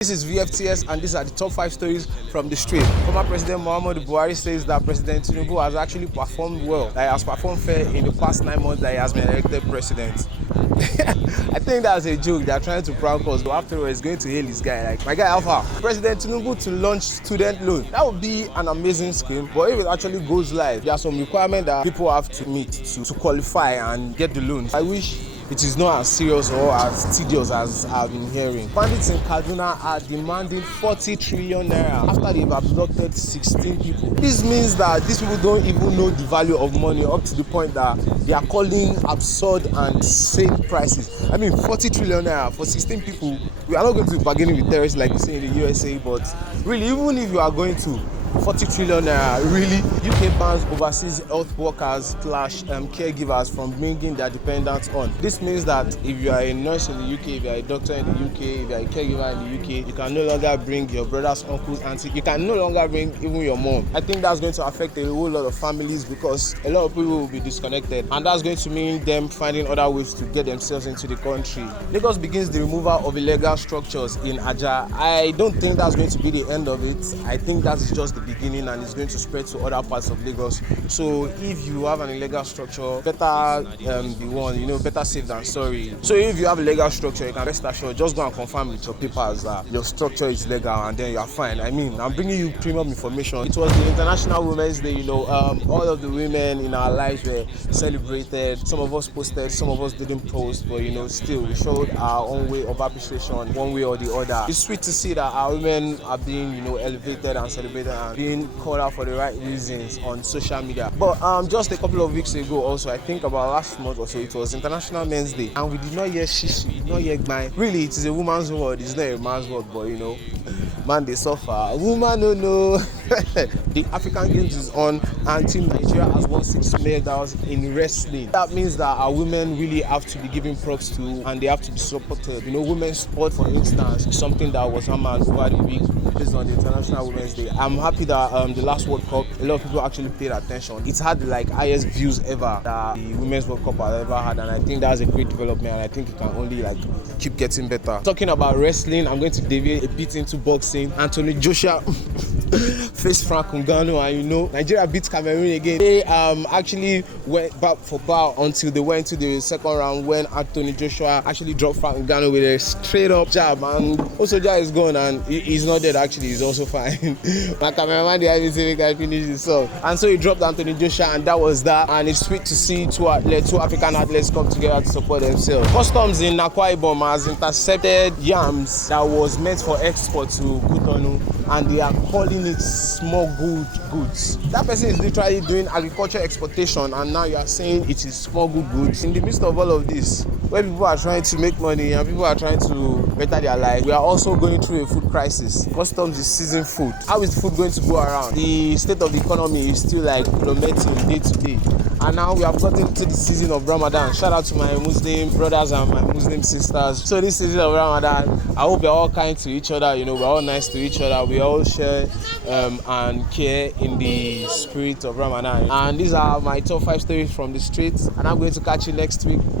This is VFTS and these are the top 5 stories from the street. Former President Muhammadu Buhari says that President Tinubu has actually performed well, that he has performed fair in the past 9 months that he has been elected president. I think that's a joke. They are trying to prank us, but after all, he's going to hail his guy. Like, my guy Alpha, President Tinubu to launch student loan. That would be an amazing scheme, but if it actually goes live, there are some requirements that people have to meet to qualify and get the loan. I wish it is not as serious or as tedious as I've been hearing. Bandits in Kaduna are demanding 40 trillion naira after they've abducted 16 people. This means that these people don't even know the value of money up to the point that they are calling absurd and insane prices. I mean, 40 trillion naira for 16 people. We are not going to be bargaining with terrorists like we say in the USA, but really, even if you are going to 40 trillion naira, really? UK bans overseas health workers / caregivers from bringing their dependents on. This means that if you are a nurse in the UK, if you are a doctor in the UK, if you are a caregiver in the UK, you can no longer bring your brothers, uncles, aunties. You can no longer bring even your mom. I think that's going to affect a whole lot of families because a lot of people will be disconnected, and that's going to mean them finding other ways to get themselves into the country. Lagos begins the removal of illegal structures in Aja. I don't think that's going to be the end of it. I think that's just the beginning, and it's going to spread to other parts of Lagos. So if you have an illegal structure, better be warned, better safe than sorry. So if you have a legal structure, you can rest assured, just go and confirm with your papers that your structure is legal, and then you are fine. I mean, I'm bringing you premium information. It was the International Women's Day, all of the women in our lives were celebrated. Some of us posted, some of us didn't post, but still we showed our own way of appreciation one way or the other. It's sweet to see that our women are being elevated and celebrated and being called out for the right reasons on social media. But just a couple of weeks ago also, I think about last month or so, it was International Men's Day, and we did not hear shishi, we did not hear gbai. Really, it is a woman's world, it's not a man's world, but man, they suffer. Woman, no. The African Games is on, and Team Nigeria has won 6 medals in wrestling. That means that our women really have to be given props to, and they have to be supported. Women's sport, for instance, is something that was hammered over the week based on the International Women's Day. I'm happy that the last World Cup, a lot of people actually paid attention. It's had the highest views ever that the Women's World Cup has ever had, and I think that's a great development, and I think it can only keep getting better. Talking about wrestling, I'm going to deviate a bit into boxing. Anthony Joshua faced Frank Ngannou, and Nigeria beat Cameroon again. They actually went back for bout until they went to the second round when Anthony Joshua actually dropped Frank Ngannou with a straight up jab, and Osoja is gone, and he's not dead actually, he's also fine. My cameraman, they haven't seen the guy finish his song, and so he dropped Anthony Joshua, and that was that. And it's sweet to see two African athletes come together to support themselves. Customs in Akwa Ibom has intercepted yams that was meant for export to Cotonou, and they are calling it smuggled goods. That person is literally doing agriculture exportation, and now you are saying it is smuggled goods. In the midst of all of this, where people are trying to make money and people are trying to better their life, we are also going through a food crisis. Customs is seizing food. How is food going to go around? The state of the economy is still plummeting day to day. And now we have gotten to the season of Ramadan. Shout out to my Muslim brothers and my Muslim sisters. So this season of Ramadan, I hope we're all kind to each other, we're all nice to each other. We all share and care in the spirit of Ramadan. And these are my top 5 stories from the streets, and I'm going to catch you next week.